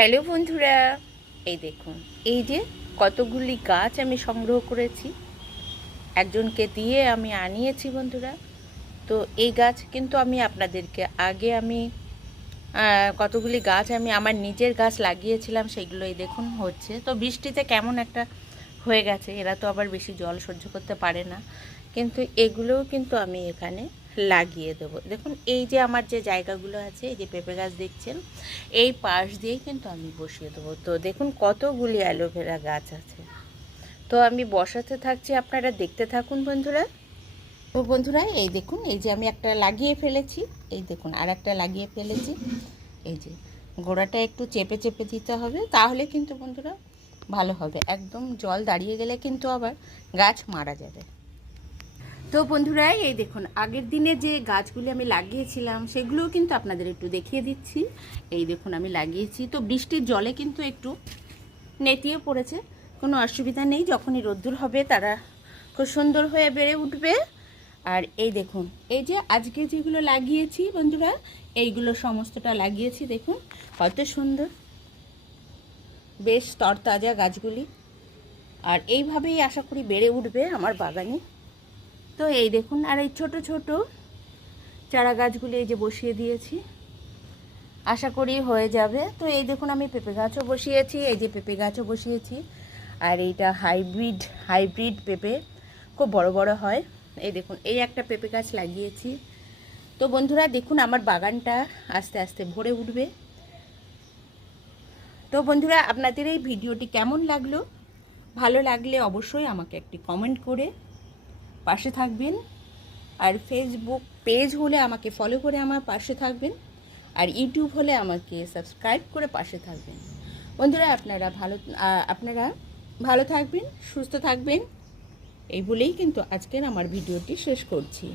Hello বন্ধুরা, এই দেখুন, এই যে কতগুলি গাছ আমি সংগ্রহ করেছি। একজনকে দিয়ে আমি আনিয়েছি বন্ধুরা। তো এই গাছ কিন্তু আমি আপনাদেরকে আগে আমি কতগুলি গাছ আমি আমার নিজের গাছ লাগিয়েছিলাম, সেগুলো এই দেখুন হচ্ছে। তো বৃষ্টিতে কেমন একটা হয়ে গেছে, এরা তো আবার বেশি জল সহ্য করতে পারে না। কিন্তু এগুলোও কিন্তু আমি এখানে লাগিয়ে দেবো। দেখুন, এই যে আমার যে জায়গাগুলো আছে, এই যে পেঁপে গাছ দেখছেন, এই পাশ দিয়েই কিন্তু আমি বসিয়ে দেবো। তো দেখুন, কতগুলি অ্যালোভেরা গাছ আছে। তো আমি বসাতে থাকছি, আপনারা দেখতে থাকুন বন্ধুরা। তো বন্ধুরা, এই দেখুন, এই যে আমি একটা লাগিয়ে ফেলেছি। এই দেখুন আর একটা লাগিয়ে ফেলেছি। এই যে, গোড়াটা একটু চেপে চেপে দিতে হবে, তাহলে কিন্তু বন্ধুরা ভালো হবে। একদম জল দাঁড়িয়ে গেলে কিন্তু আবার গাছ মারা যাবে। তো বন্ধুরা, এই দেখুন, আগের দিনে যে গাছগুলি আমি লাগিয়েছিলাম, সেগুলোও কিন্তু আপনাদের একটু দেখিয়ে দিচ্ছি। এই দেখুন, আমি লাগিয়েছি। তো বৃষ্টির জলে কিন্তু একটু নেতিয়ে পড়েছে। কোনো অসুবিধা নেই, যখনই রোদ্দুর হবে, তারা খুব সুন্দর হয়ে বেড়ে উঠবে। আর এই দেখুন, এই যে আজকে যেগুলো লাগিয়েছি বন্ধুরা, এইগুলো সমস্তটা লাগিয়েছি, দেখুন, কত সুন্দর। বেশ তরতাজা গাছগুলি। আর এইভাবেই আশা করি বেড়ে উঠবে আমার বাগানে। তো এই দেখুন, আর এই ছোট ছোট চারা গাছগুলি এই যে বসিয়ে দিয়েছি। আশা করি হয়ে যাবে। তো এই দেখুন, আমি পেঁপে গাছও বসিয়েছি, এই যে পেঁপে গাছও বসিয়েছি। আর এইটা হাইব্রিড হাইব্রিড পেঁপে, খুব বড় বড় হয়। এই দেখুন, এই একটা পেঁপে গাছ লাগিয়েছি। তো বন্ধুরা, দেখুন, আমার বাগানটা আস্তে আস্তে ভরে উঠবে। তো বন্ধুরা, আপনাদের এই ভিডিওটি কেমন লাগল? ভালো লাগলে অবশ্যই আমাকে একটি কমেন্ট করে পাশে থাকবেন। আর ফেসবুক পেজ হলে আমাকে ফলো করে আমার পাশে থাকবেন। আর ইউটিউব হলে আমাকে সাবস্ক্রাইব করে পাশে থাকবেন। বন্ধুরা, আপনারা ভালো আপনারা ভালো থাকবেন, সুস্থ থাকবেন। এই বলেই কিন্তু আজকের আমার ভিডিওটি শেষ করছি।